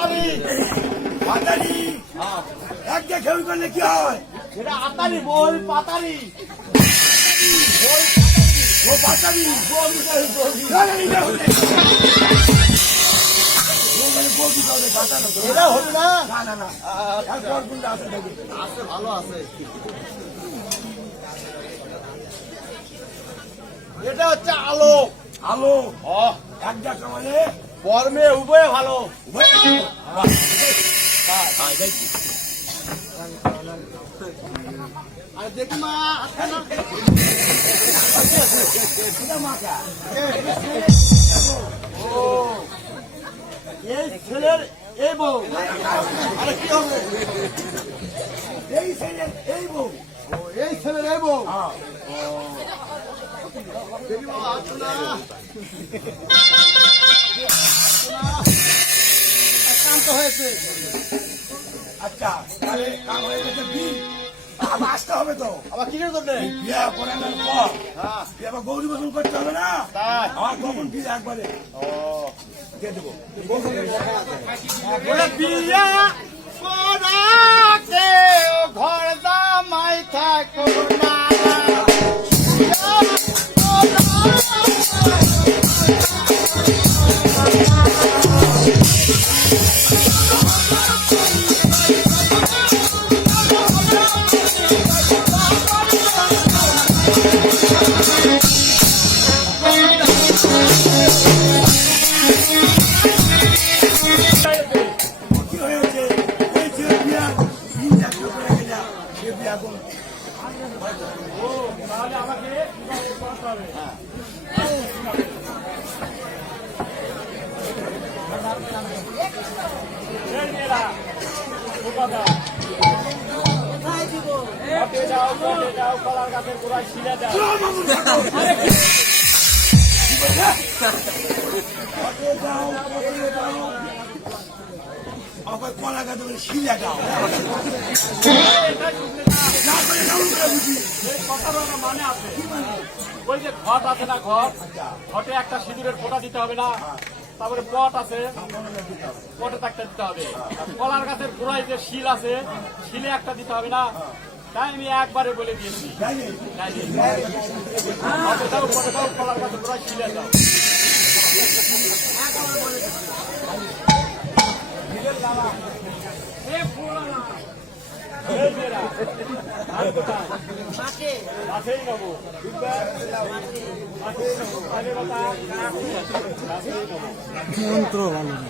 আতারি পাতারি এক যে খেউ করলে কি হয়? এটা আতারি বল পাতারি ও পাতারি এটা হবে না না না না তারপর কোনটা আছে দেখি আছে ভালো আছে এটা হচ্ছে আলো আলো ও এক যা সমানে কর্মে উভয় ভালো আর দেখি মা আছে না ও এই ছেলের এই বউ আরে কি হবে এই ছেলের এই বউ ও এই ছেলের এই বউ হ্যাঁ দেখি মা আছে না একান্ত হয়েছে আচ্ছা তাহলে কাম হয়ে গেছে বিল আবার আসতে হবে তো আবার কি করে করবে বিয়া করানোর পর হ্যাঁ আবার গৌরী বসুল করতে হবে না তাই আমার কখন বিল একবারে ও দিয়ে দেবো ওরে বিয়া করাতে ঘর জামাই থাকো না কি হয়েছে এই যে বিয়া বিল একশো করে গেলে সে বিয়া কোন তাহলে আমাকে করতে হবে যাও কলার গাছের গোড়ায় শিলে দাও আবার কলা গাছ শিলা দাও মানে আছে ওই যে ঘট আছে না ঘট ঘটে একটা সিঁদুরের ফোঁটা দিতে হবে না তারপরে পট আছে পটে একটা দিতে হবে কলার গাছের গোড়ায় যে শিল আছে শিলে একটা দিতে হবে না তাই আমি একবারে বলে দিয়েছি দাও পটে দাও কলার গাছের গোড়ায় শিলে দাও মাঠেই নেবো মন্ত্র ভালো না